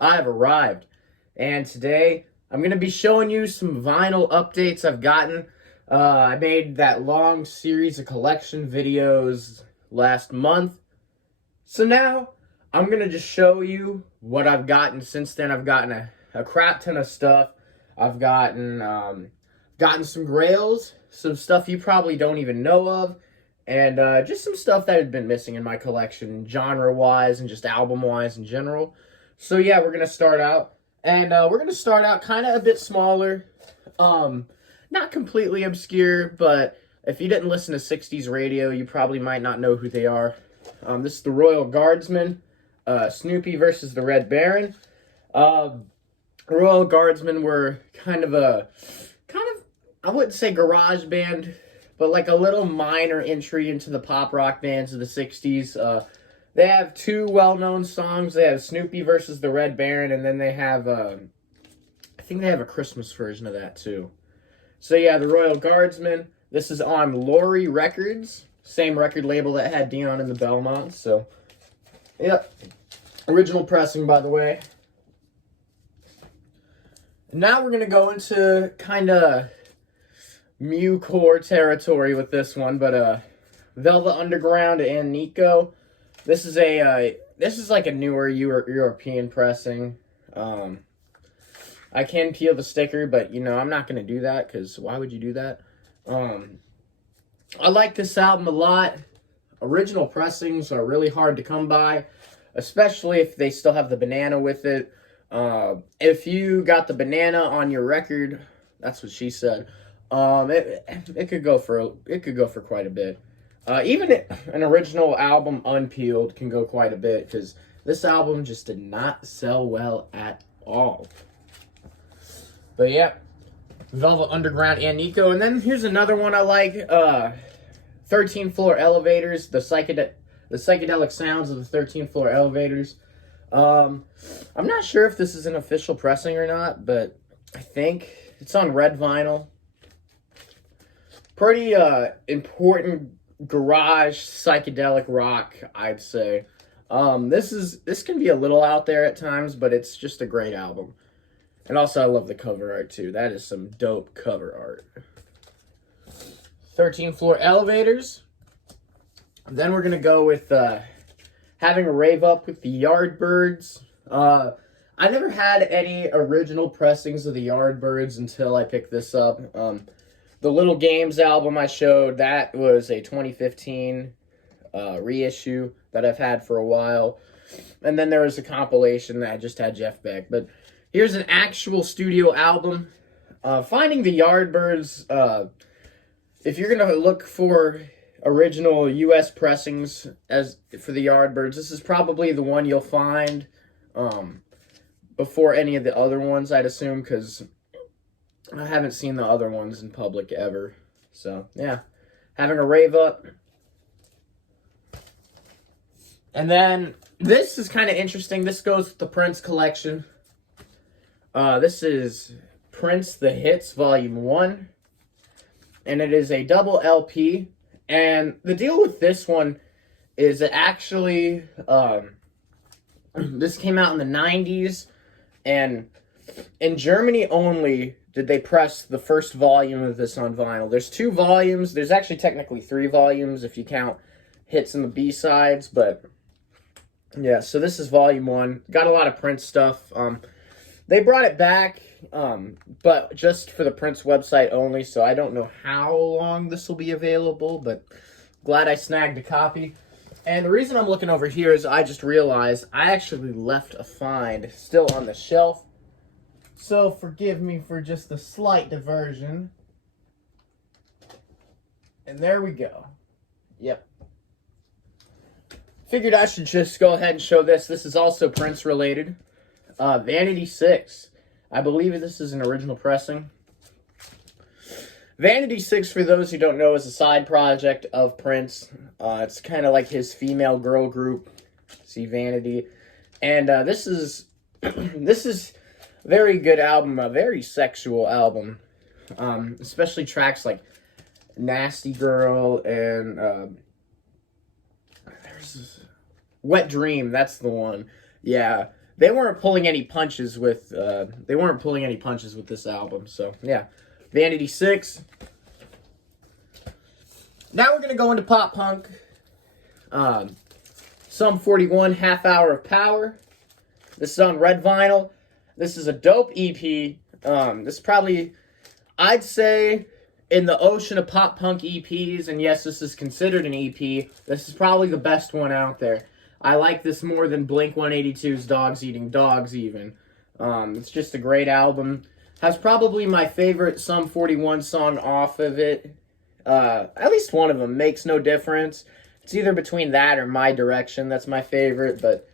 I have arrived, and today I'm going to be showing you some vinyl updates I've gotten. I made that long series of collection videos last month, so now I'm going to just show you what I've gotten since then. I've gotten a crap ton of stuff. I've gotten some grails, some stuff you probably don't even know of, and just some stuff that had been missing in my collection, genre-wise and just album-wise in general. So yeah, we're gonna start out, and we're gonna start out kind of a bit smaller, not completely obscure, but if you didn't listen to '60s radio, you probably might not know who they are. This is the Royal Guardsmen, Snoopy versus the Red Baron. Royal Guardsmen were I wouldn't say garage band, but like a little minor entry into the pop rock bands of the '60s. They have two well-known songs. They have Snoopy versus the Red Baron, and then they have, I think they have a Christmas version of that too. So yeah, the Royal Guardsmen. This is on Laurie Records, same record label that had Dion and the Belmonts. So, yep, original pressing, by the way. Now we're gonna go into kind of Mew-core territory with this one, but Velvet Underground and Nico. This is like a newer European pressing. I can peel the sticker, but I'm not gonna do that because why would you do that? I like this album a lot. Original pressings are really hard to come by, especially if they still have the banana with it. If you got the banana on your record, that's what she said. It could go for quite a bit. Even an original album unpeeled can go quite a bit because this album just did not sell well at all. But yeah, Velvet Underground and Nico. And then here's another one I like. 13th Floor Elevators, the psychedelic sounds of the 13th Floor Elevators. I'm not sure if this is an official pressing or not, but I think it's on red vinyl. Pretty important garage psychedelic rock, I'd say. This can be a little out there at times, but it's just a great album. And also, I love the cover art too. That is some dope cover art. 13th Floor Elevators. Then we're gonna go with Having a Rave Up with the Yardbirds. I never had any original pressings of the Yardbirds until I picked this up. The Little Games album I showed, that was a 2015 reissue that I've had for a while. And then there was a compilation that just had Jeff Beck. But here's an actual studio album. Finding the Yardbirds, if you're going to look for original U.S. pressings as for the Yardbirds, this is probably the one you'll find before any of the other ones, I'd assume, because I haven't seen the other ones in public ever. So, yeah. Having a Rave Up. And then, this is kind of interesting. This goes with the Prince collection. This is Prince The Hits Volume 1. And it is a double LP. And the deal with this one is it actually, this came out in the 90s. And in Germany only did they press the first volume of this on vinyl. There's 2 volumes. There's actually technically 3 volumes if you count hits and the B-sides. But, yeah, so this is Volume 1. Got a lot of Prince stuff. They brought it back, but just for the Prince website only, so I don't know how long this will be available, but glad I snagged a copy. And the reason I'm looking over here is I just realized I actually left a find still on the shelf. So forgive me for just a slight diversion. And there we go. Yep. Figured I should just go ahead and show this. This is also Prince related. Vanity 6. I believe this is an original pressing. Vanity 6, for those who don't know, is a side project of Prince. It's kind of like his female girl group. See, Vanity. And this is a very good album, a very sexual album. Especially tracks like Nasty Girl and there's this Wet Dream, that's the one. Yeah. they weren't pulling any punches with this album. So yeah, Vanity 6. Now we're gonna go into pop punk. Sum 41, Half Hour of Power. This is on red vinyl. This is a dope EP. This is probably, I'd say, in the ocean of pop punk EPs, and yes, this is considered an EP, this is probably the best one out there. I like this more than Blink-182's Dogs Eating Dogs, even. It's just a great album. Has probably my favorite Sum 41 song off of it. At least one of them, Makes No Difference. It's either between that or My Direction. That's my favorite, but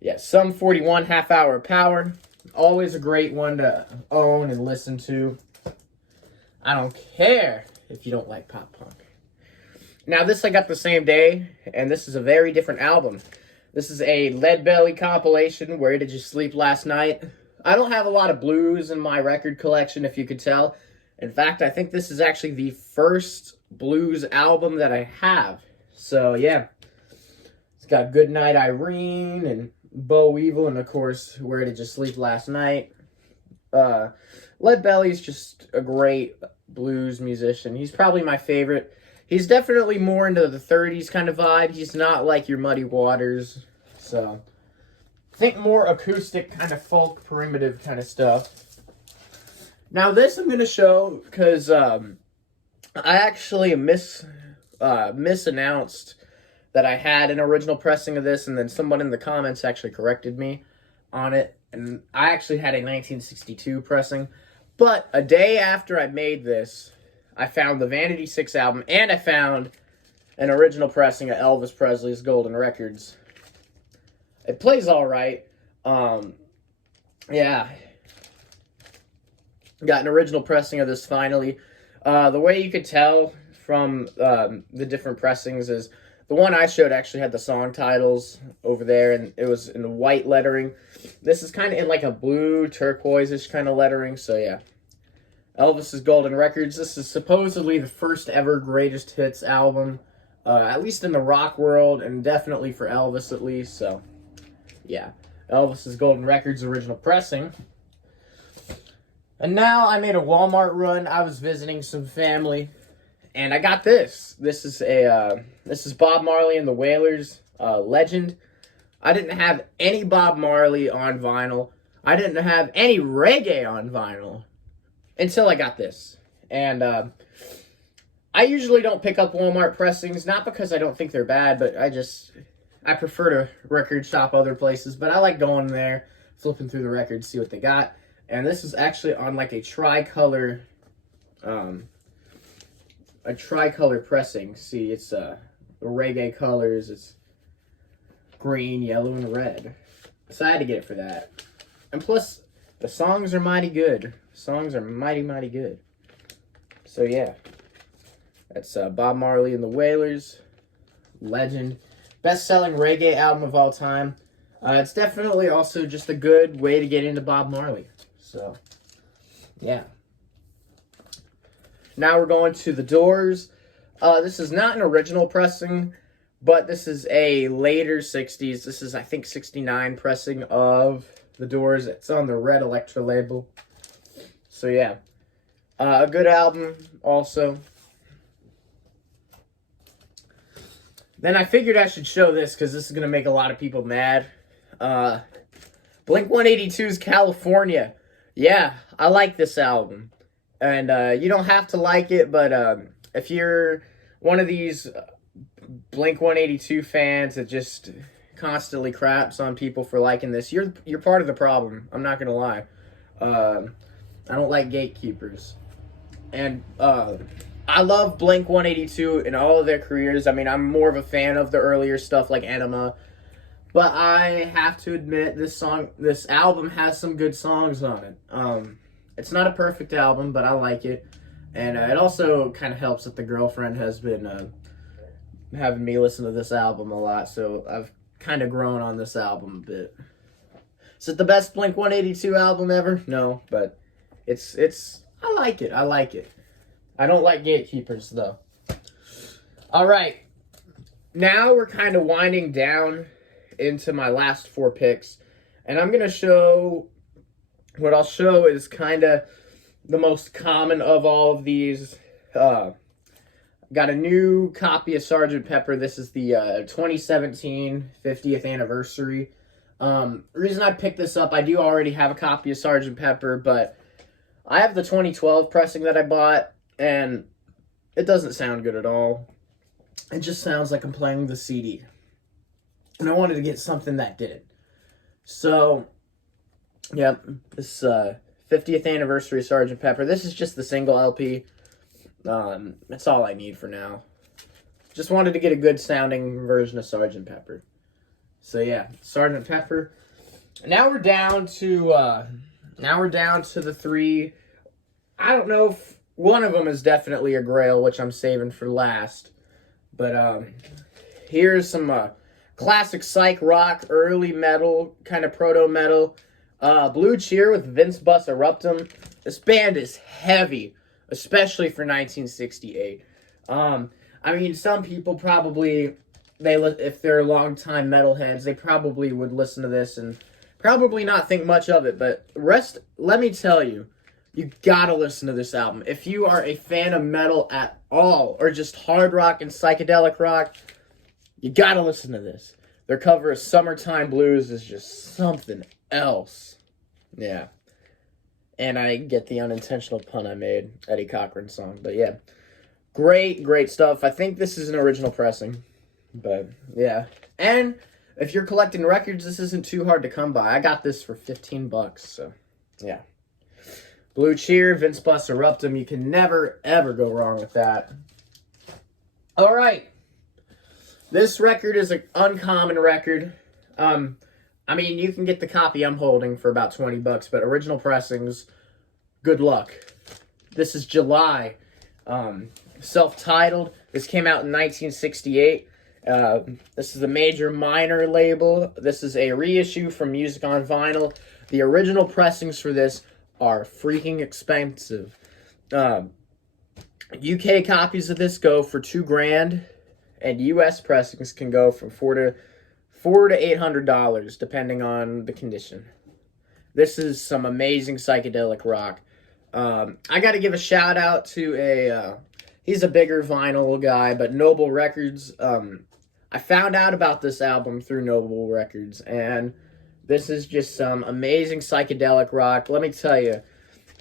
yeah, Sum 41, Half Hour of Power. Always a great one to own and listen to. I don't care if you don't like pop punk. Now, this I got the same day, and this is a very different album. This is a Leadbelly compilation, Where Did You Sleep Last Night? I don't have a lot of blues in my record collection, if you could tell. In fact, I think this is actually the first blues album that I have. So, yeah. It's got Goodnight Irene and Bo Evil, and of course, Where Did You Sleep Last Night? Leadbelly's just a great blues musician. He's probably my favorite. He's definitely more into the 30s kind of vibe. He's not like your Muddy Waters. So, think more acoustic, kind of folk, primitive kind of stuff. Now, this I'm going to show because I actually misannounced that I had an original pressing of this, and then someone in the comments actually corrected me on it. And I actually had a 1962 pressing. But a day after I made this, I found the Vanity 6 album, and I found an original pressing of Elvis Presley's Golden Records. It plays all right. Yeah. Got an original pressing of this finally. The way you could tell from the different pressings is the one I showed actually had the song titles over there, and it was in white lettering. This is kind of in like a blue, turquoise-ish kind of lettering, so yeah. Elvis's Golden Records. This is supposedly the first ever greatest hits album, at least in the rock world, and definitely for Elvis at least, so yeah. Elvis's Golden Records original pressing. And now I made a Walmart run. I was visiting some family, and I got this. This is Bob Marley and the Wailers, Legend. I didn't have any Bob Marley on vinyl. I didn't have any reggae on vinyl until I got this. And I usually don't pick up Walmart pressings, not because I don't think they're bad, but I prefer to record shop other places. But I like going there, flipping through the records, see what they got. And this is actually on like a tricolor pressing. See, it's the reggae colors. It's green, yellow, and red. So I had to get it for that. And plus, the songs are mighty good. Songs are mighty, mighty good. So yeah, that's Bob Marley and the Wailers, Legend. Best-selling reggae album of all time. It's definitely also just a good way to get into Bob Marley. So, yeah. Now we're going to The Doors. This is not an original pressing, but this is a later 60s. This is, I think, 69 pressing of The Doors. It's on the Red Electra label. So, yeah. A good album, also. Then I figured I should show this, because this is going to make a lot of people mad. Blink-182's California. Yeah, I like this album. And you don't have to like it, but if you're one of these Blink-182 fans that just constantly craps on people for liking this, you're part of the problem. I'm not going to lie. I don't like gatekeepers. And I love Blink-182 in all of their careers. I mean, I'm more of a fan of the earlier stuff like Enema. But I have to admit, this album has some good songs on it. It's not a perfect album, but I like it. And it also kind of helps that the girlfriend has been having me listen to this album a lot. So I've kind of grown on this album a bit. Is it the best Blink-182 album ever? No, but I like it. I like it. I don't like gatekeepers, though. All right. Now we're kind of winding down into my last four picks. And I'm going to show, what I'll show is kind of the most common of all of these. Got a new copy of Sgt. Pepper. This is the 2017 50th anniversary. Reason I picked this up, I do already have a copy of Sgt. Pepper, but I have the 2012 pressing that I bought, and it doesn't sound good at all. It just sounds like I'm playing the CD. And I wanted to get something that didn't. So, yeah, this 50th anniversary of Sgt. Pepper. This is just the single LP. That's all I need for now. Just wanted to get a good sounding version of Sgt. Pepper. So yeah, Sgt. Pepper. Now we're down to the three. I don't know if one of them is definitely a Grail, which I'm saving for last. But here's some classic psych rock, early metal, kind of proto metal. Blue Cheer with Vince Bus Eruptum. This band is heavy, especially for 1968. I mean, some people probably, if they're longtime metalheads, they probably would listen to this and probably not think much of it. But let me tell you, you gotta listen to this album. If you are a fan of metal at all, or just hard rock and psychedelic rock, you gotta listen to this. Their cover of Summertime Blues is just something else. Yeah. And I get the unintentional pun I made, Eddie Cochran song. But yeah, great stuff. I think this is an original pressing. But yeah. And if you're collecting records, this isn't too hard to come by. I got this for $15, so yeah. Blue Cheer, Vince Bus Eruptum. You can never, ever go wrong with that. All right. This record is an uncommon record. I mean, you can get the copy I'm holding for about $20, but original pressings, good luck. This is July. Self-titled. This came out in 1968. This is a Major Minor label. This is a reissue from Music on Vinyl. The original pressings for this are freaking expensive. UK copies of this go for $2,000, and US pressings can go from $400 to $800, depending on the condition. This is some amazing psychedelic rock. I got to give a shout out to he's a bigger vinyl guy, but Noble Records. I found out about this album through Noble Records, and this is just some amazing psychedelic rock. Let me tell you,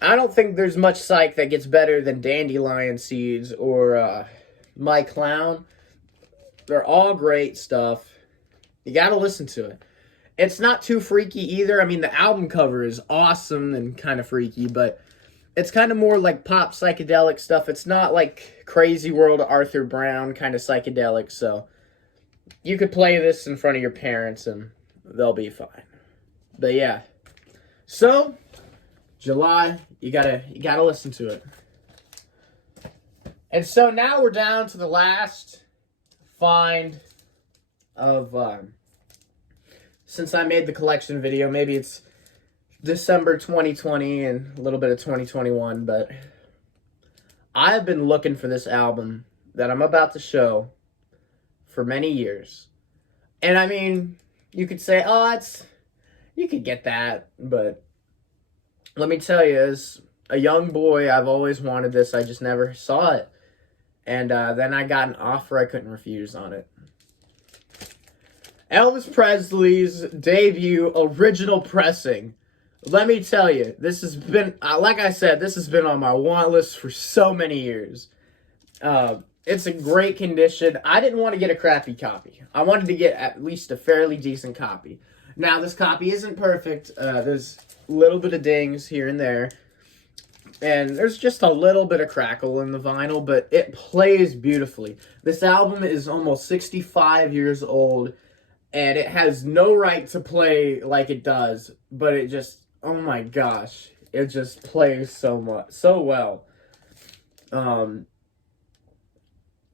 I don't think there's much psych that gets better than Dandelion Seeds or My Clown. They're all great stuff. You gotta listen to it. It's not too freaky either. I mean, the album cover is awesome and kind of freaky, but it's kind of more like pop psychedelic stuff. It's not like Crazy World of Arthur Brown kind of psychedelic, so you could play this in front of your parents and they'll be fine. But yeah. So, July, you gotta listen to it. And so now we're down to the last find of since I made the collection video. Maybe it's December 2020 and a little bit of 2021, but I've been looking for this album that I'm about to show for many years. And I mean, you could say, oh, you could get that, but let me tell you, as a young boy, I've always wanted this. I just never saw it. And then I got an offer I couldn't refuse on it. Elvis Presley's debut original pressing. Let me tell you, this has been, like I said, this has been on my want list for so many years. It's in great condition. I didn't want to get a crappy copy. I wanted to get at least a fairly decent copy. Now, this copy isn't perfect. There's a little bit of dings here and there. And there's just a little bit of crackle in the vinyl, but it plays beautifully. This album is almost 65 years old, and it has no right to play like it does, but it just, oh my gosh, it just plays so well.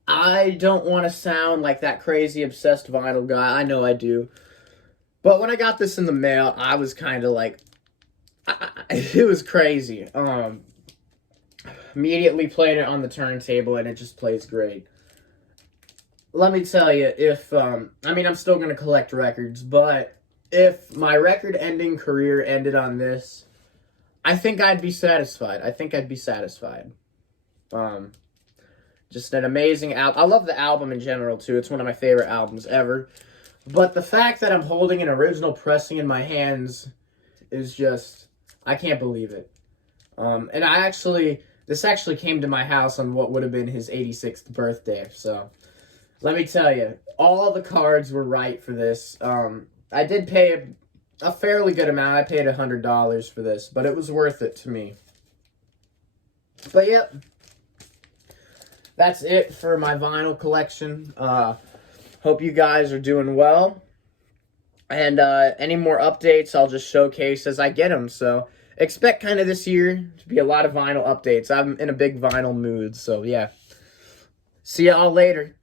I don't want to sound like that crazy obsessed vinyl guy. I know I do. But when I got this in the mail, I was kind of like, it was crazy. Immediately played it on the turntable, and it just plays great. Let me tell you, I mean, I'm still going to collect records, but if my record-ending career ended on this, I think I'd be satisfied. Just an amazing album. I love the album in general, too. It's one of my favorite albums ever. But the fact that I'm holding an original pressing in my hands is just, I can't believe it. And this actually came to my house on what would have been his 86th birthday. So, let me tell you, all the cards were right for this. I did pay a fairly good amount. I paid $100 for this, but it was worth it to me. But, yep. That's it for my vinyl collection. Hope you guys are doing well. And any more updates, I'll just showcase as I get them. So expect kind of this year to be a lot of vinyl updates. I'm in a big vinyl mood. So yeah. See y'all later.